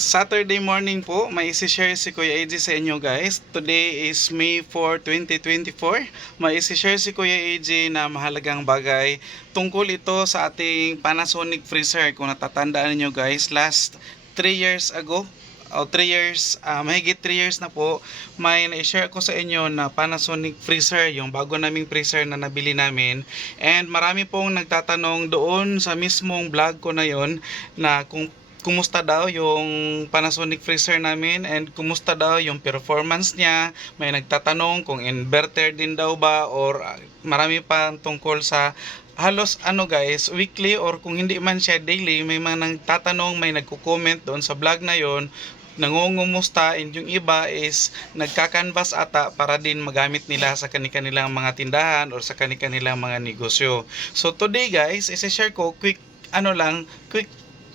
Saturday morning po, may isi-share si Kuya AJ sa inyo guys. Today is May 4, 2024. May isi-share si Kuya AJ na mahalagang bagay. Tungkol ito sa ating Panasonic freezer. Kung natatandaan niyo guys, last 3 years ago, o 3 years, mahigit 3 years na po, may na-share ko sa inyo na Panasonic freezer, yung bago naming freezer na nabili namin. And marami pong nagtatanong doon sa mismong vlog ko na yon na kung kumusta daw yung Panasonic freezer namin and kumusta daw yung performance niya. May nagtatanong kung inverter din daw ba or marami pa tungkol sa halos guys, weekly or kung hindi man siya daily, may mga nagtatanong, may nagko-comment doon sa vlog na yon, nangungumusta, and yung iba is nagka-canvas ata para din magamit nila sa kanilang mga tindahan or sa kanilang mga negosyo. So today guys, i-share ko quick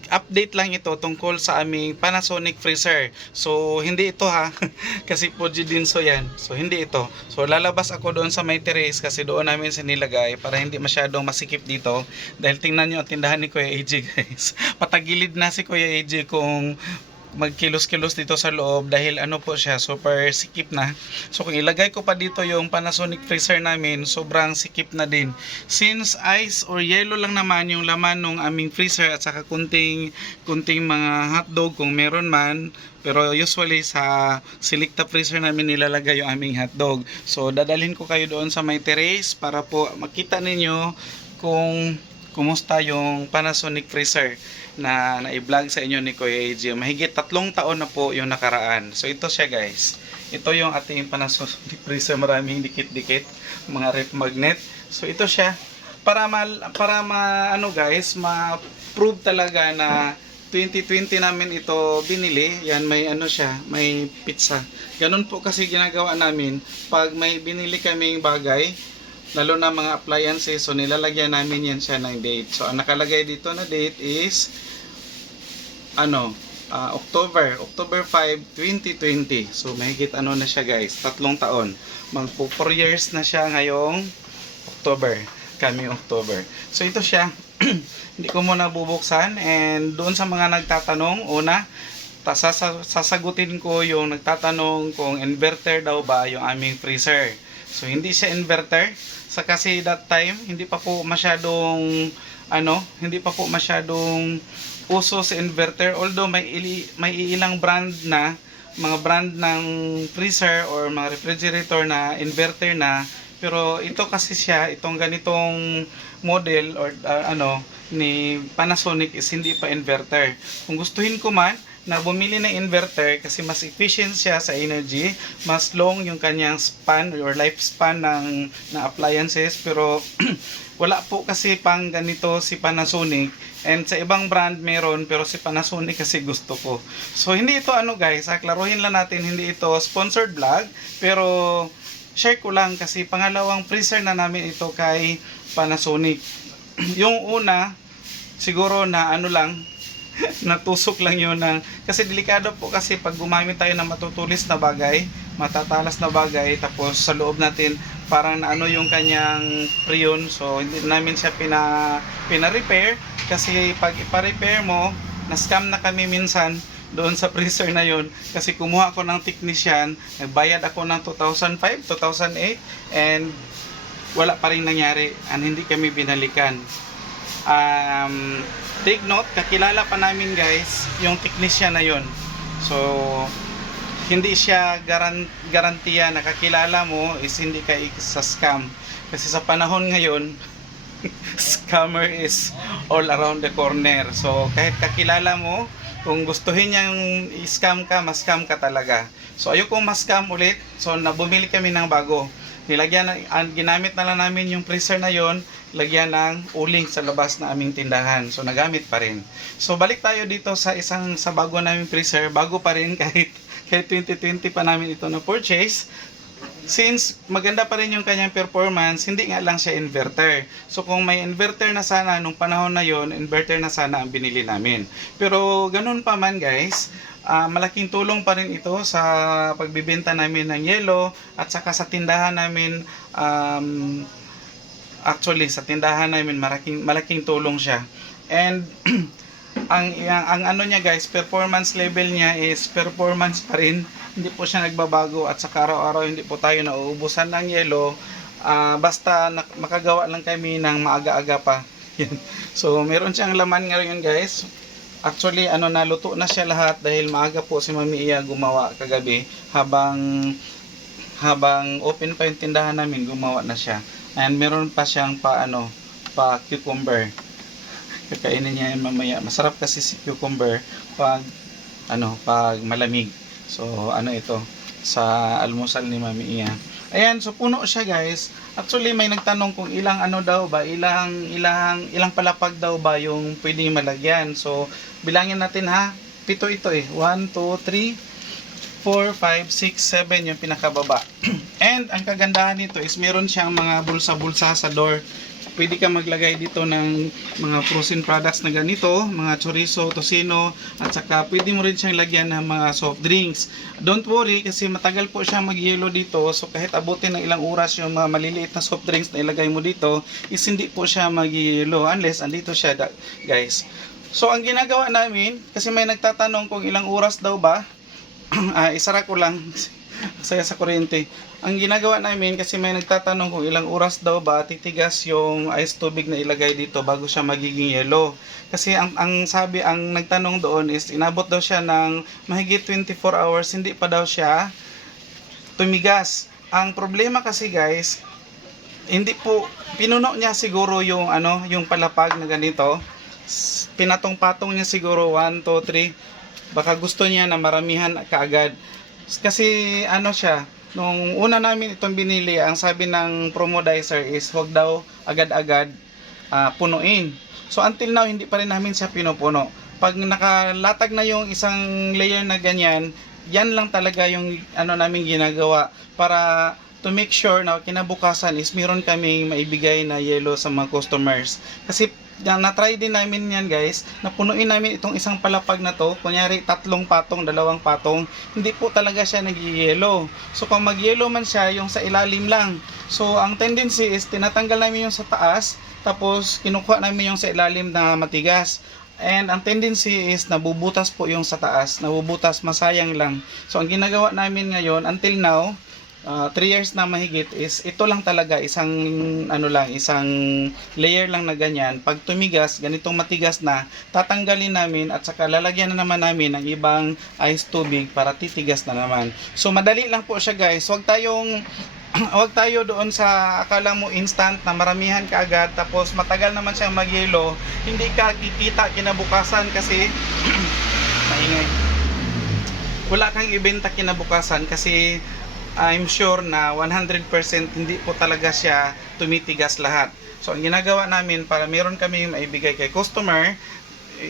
update lang ito tungkol sa aming Panasonic freezer. So hindi ito ha kasi Fuji Dinso yan. So hindi ito. So lalabas ako doon sa may terrace kasi doon namin sinilagay para hindi masyadong masikip dito. Dahil tingnan nyo ang tindahan ni Kuya AJ guys. Patagilid na si Kuya AJ kung magkilos-kilos dito sa loob dahil po siya, super sikip na. So kung ilagay ko pa dito yung Panasonic freezer namin, sobrang sikip na din. Since ice or yellow lang naman yung laman ng aming freezer at saka kunting mga hotdog kung meron man, pero usually sa Selecta freezer namin nilalagay yung aming hotdog. So dadalhin ko kayo doon sa may terrace para po makita ninyo kung kumusta yung Panasonic freezer na i-vlog sa inyo ni Kuya AJ. Mahigit 3 taon na po yung nakaraan. So ito siya guys. Ito yung ating Panasonic freezer, maraming dikit-dikit, mga ref magnet. So ito siya para guys, ma-prove talaga na 2020 namin ito binili. Yan, may siya, may pizza. Ganun po kasi ginagawa namin pag may binili kaming bagay, lalo na mga appliances, so nilalagyan namin yan siya ng date. So ang nakalagay dito na date is October 5, 2020. So mahigit na siya guys, 3 taon. Magpo 4 years na siya ngayong October, October. So ito siya. Hindi ko muna bubuksan, and doon sa mga nagtatanong, sasagutin ko yung nagtatanong kung inverter daw ba yung aming freezer. So hindi siya inverter. Sa kasi that time hindi pa po masyadong uso sa inverter, although may ilang brand na mga brand ng freezer or mga refrigerator na inverter na, pero ito kasi siya, itong ganitong model or ni Panasonic is hindi pa inverter. Kung gustuhin ko man na bumili ng inverter kasi mas efficient siya sa energy, mas long yung kanyang span or lifespan ng appliances, pero wala po kasi pang ganito si Panasonic, and sa ibang brand meron, pero si Panasonic kasi gusto ko. So hindi ito guys, klaruhin lang natin, hindi ito sponsored vlog, pero share ko lang kasi pangalawang freezer na namin ito kay Panasonic. Yung una siguro na natusok lang yun kasi delikado po kasi pag gumamit tayo ng matutulis na bagay, matatalas na bagay, tapos sa loob natin parang yung kanyang preyon. So hindi namin siya pina-repair kasi pag ipa-repair mo, na-scam na kami minsan doon sa freezer na yon kasi kumuha ako ng technician, nagbayad ako ng 2005, 2008, and wala pa rin nangyari, and hindi kami binalikan. Take note, kakilala pa namin guys yung technician na yon. So hindi siya garantiya na kakilala mo is hindi ka sa scam, kasi sa panahon ngayon scammer is all around the corner. So kahit kakilala mo, kung gustuhin niyang i-scam ka, mas-scam ka talaga. So ayokong mas-scam ulit, so nabumili kami ng bago. Ginamit na lang namin yung freezer na yon, lagyan ng uling sa labas na aming tindahan. So nagamit pa rin. So balik tayo dito sa bago naming freezer, bago pa rin kahit 2020 pa namin ito na purchase. Since maganda pa rin yung kanyang performance, hindi nga lang siya inverter. So kung may inverter na sana nung panahon na yon, inverter na sana ang binili namin. Pero ganun pa man guys, malaking tulong pa rin ito sa pagbibenta namin ng yelo at saka sa tindahan namin. Actually sa tindahan namin malaking tulong siya. And ang ano niya guys, performance level niya is performance pa rin. Hindi po siya nagbabago at saka araw-araw hindi po tayo nauubusan ng yelo. Basta makagawa lang kami ng maaga-aga pa. Yan. So meron siyang laman ngayon guys. Actually naluto na siya lahat dahil maaga po si Mami Iya gumawa kagabi habang open pa yung tindahan namin, gumawa na siya. And meron pa siyang pa cucumber. Kakainin niya yan mamaya. Masarap kasi si cucumber pag malamig. So ito sa almusal ni Mami Iya. Ayan, so puno siya guys. Actually may nagtanong kung ilang ilang palapag daw ba yung pwedeng malagyan. So bilangin natin ha. 7 ito 1, 2, 3, 4, 5, 6, 7 yung pinakababa. And ang kagandahan nito is meron siyang mga bulsa-bulsa sa door. Pwede ka maglagay dito ng mga frozen products na ganito, mga chorizo, tocino, at saka pwede mo rin siyang lagyan ng mga soft drinks. Don't worry kasi matagal po siya mag-yelo dito, so kahit abutin ng ilang oras yung mga maliliit na soft drinks na ilagay mo dito, is hindi po siya mag-yelo unless andito siya guys. So ang ginagawa namin, kasi may nagtatanong kung ilang oras daw ba, isara ko lang saya sa kuryente. Ang ginagawa namin kasi may nagtatanong kung ilang oras daw ba titigas yung ice tubig na ilagay dito bago siya magiging yelo. Kasi ang nagtanong doon is inabot daw siya ng mahigit 24 hours, hindi pa daw siya tumigas. Ang problema kasi guys, hindi po pinuno niya siguro yung yung palapag na ganito. Pinatong-patong niya siguro 1, 2, 3. Baka gusto niya na maramihan kaagad. Kasi siya, nung una namin itong binili, ang sabi ng promodizer is huwag daw agad-agad punuin. So until now hindi pa rin namin siya pinupuno. Pag nakalatag na yung isang layer na ganyan, yan lang talaga yung namin ginagawa para to make sure na kinabukasan is meron kaming maibigay na yelo sa mga customers. Kasi na-try din namin yan guys, napunuin namin itong isang palapag na to, kunyari 3 patong, 2 patong, hindi po talaga siya nag-yelo. So kung mag-yelo man siya, yung sa ilalim lang. So ang tendency is tinatanggal namin yung sa taas, tapos kinukuha namin yung sa ilalim na matigas. And ang tendency is nabubutas po yung sa taas, nabubutas, masayang lang. So ang ginagawa namin ngayon until now, 3 years na mahigit is ito lang talaga, isang isang layer lang na ganyan. Pag tumigas, ganitong matigas na, tatanggalin namin at saka lalagyan na naman namin ng ibang ice tubig para titigas na naman. So madali lang po siya guys. Huwag tayo doon sa akala mo instant na maramihan ka agad tapos matagal naman siyang magyelo, hindi ka kikita kinabukasan kasi maingay. Wala kang ibenta kinabukasan kasi I'm sure na 100% hindi po talaga siya tumitigas lahat. So ang ginagawa namin para meron kami maibigay kay customer,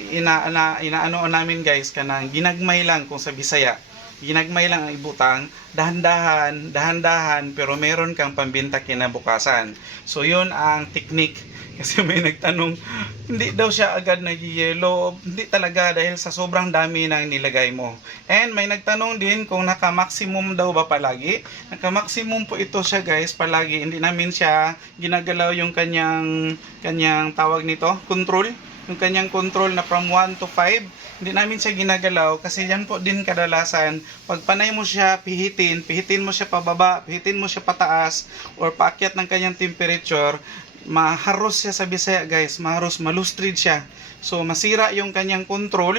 inaano namin guys kanang ginagmay lang kung sa Bisaya. Ginagmay lang ang ibutang, dahan-dahan pero meron kang pambenta kinabukasan. So yun ang technique. Kasi may nagtanong, hindi daw siya agad nag-yelo. Hindi talaga dahil sa sobrang dami na nilagay mo. And may nagtanong din kung naka-maximum daw ba palagi. Naka-maximum po ito siya guys palagi. Hindi namin siya ginagalaw yung kanyang tawag nito, control. Yung kanyang control na from 1 to 5. Hindi namin siya ginagalaw kasi yan po din kadalasan. Pag panay mo siya, pihitin mo siya pababa, pihitin mo siya pataas, or paakyat ng kanyang temperature, maharos siya sa Bisaya guys, malustrid siya. So masira yung kanyang control.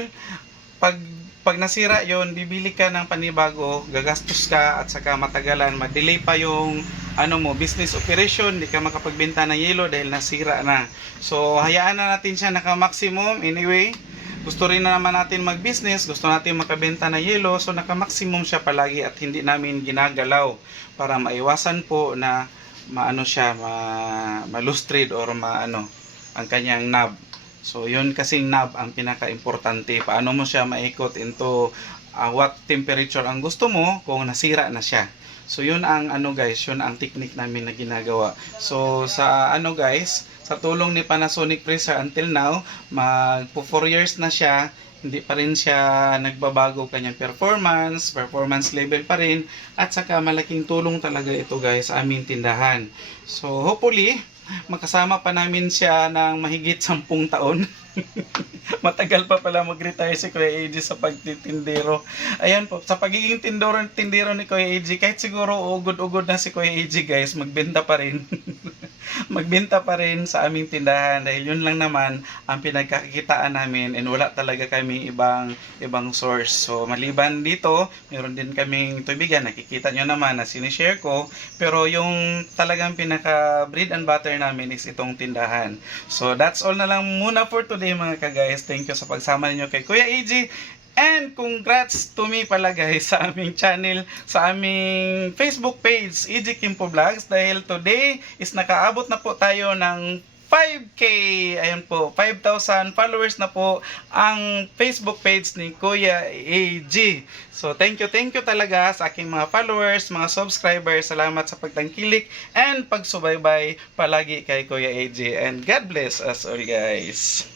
Pag nasira yon, bibili ka ng panibago, gagastos ka at saka matagalan, ma-delay pa yung business operation, hindi ka makapagbenta ng yelo dahil nasira na. So hayaan na natin siya naka-maximum. Anyway, gusto rin na naman natin mag-business, gusto natin makabenta ng yelo, so naka-maximum siya palagi at hindi namin ginagalaw para maiwasan po na malustrid or ang kanyang knob. So yun kasing knob ang pinaka-importante. Paano mo siya maikot into what temperature ang gusto mo kung nasira na siya. So yun ang guys, yun ang technique namin na ginagawa. So sa guys, sa tulong ni Panasonic Freezer until now, magpo 4 years na siya, hindi pa rin siya nagbabago kanyang performance level pa rin, at saka malaking tulong talaga ito guys sa aming tindahan. So hopefully makasama pa namin siya ng mahigit 10 taon. Matagal pa pala mag-retire si Kuya AJ sa pagtitindero. Ayan po, sa pagiging tindero ni Kuya AJ, kahit siguro ugod-ugod na si Kuya AJ guys, magbenta pa rin. Magbenta pa rin sa aming tindahan dahil yun lang naman ang pinagkakitaan namin and wala talaga kami ibang source. So maliban dito, meron din kaming tubigan, nakikita nyo naman na sinishare ko, pero yung talagang pinaka bread and butter namin is itong tindahan. So that's all na lang muna for today mga ka-guys. Thank you sa pagsama niyo kay Kuya AJ. And congrats to me pala guys sa aming channel, sa aming Facebook page, EJ Kimpo Vlogs, dahil today is nakaabot na po tayo ng 5K. Ayun po, 5,000 followers na po ang Facebook page ni Kuya AJ. So thank you talaga sa aking mga followers, mga subscribers. Salamat sa pagtangkilik and pagsubaybay palagi kay Kuya AJ. And God bless us all guys.